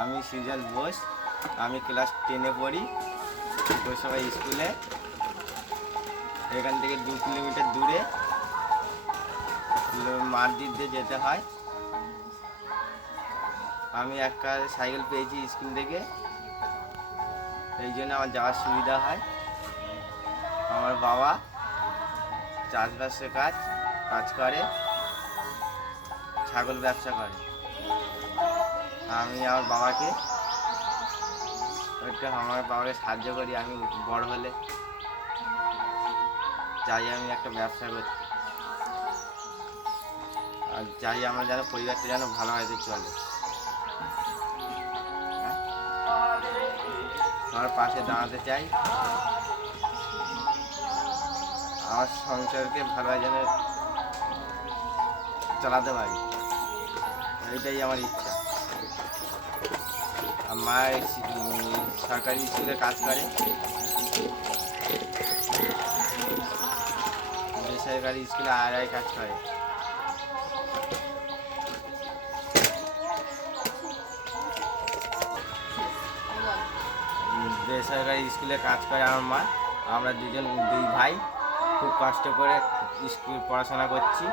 আমি সুজল বোস। আমি ক্লাস 10-এ পড়ি গোসাবা স্কুলে। এখান থেকে 2 কিলোমিটার দূরে মাঠ দিয়ে যেতে হয়। আমি একটা সাইকেল পেয়েছি স্কুল থেকে, এই জন্য আমার যাওয়ার সুবিধা হয়। আমার বাবা চাষবাসের কাজ করে, ছাগল ব্যবসা করে। আমি আমার বাবাকে সাহায্য করি। আমি বড় হলে চাই আমি একটা ব্যবসা করতে, আর চাই আমার যেন পরিবারটা যেন ভালোভাবে চলে। আমার পাশে দাঁড়াতে চাই, আমার সংসারকে ভালোভাবে যেন চালাতে পারি, এইটাই আমার ইচ্ছা। আমার সরকারি স্কুলে কাজ করে, বেসরকারি স্কুলে আড়াই কাজ করে। বেসরকারি স্কুলে কাজ করে আমার মা। আমরা দুই ভাই খুব কষ্ট করে স্কুল পড়াশোনা করছি।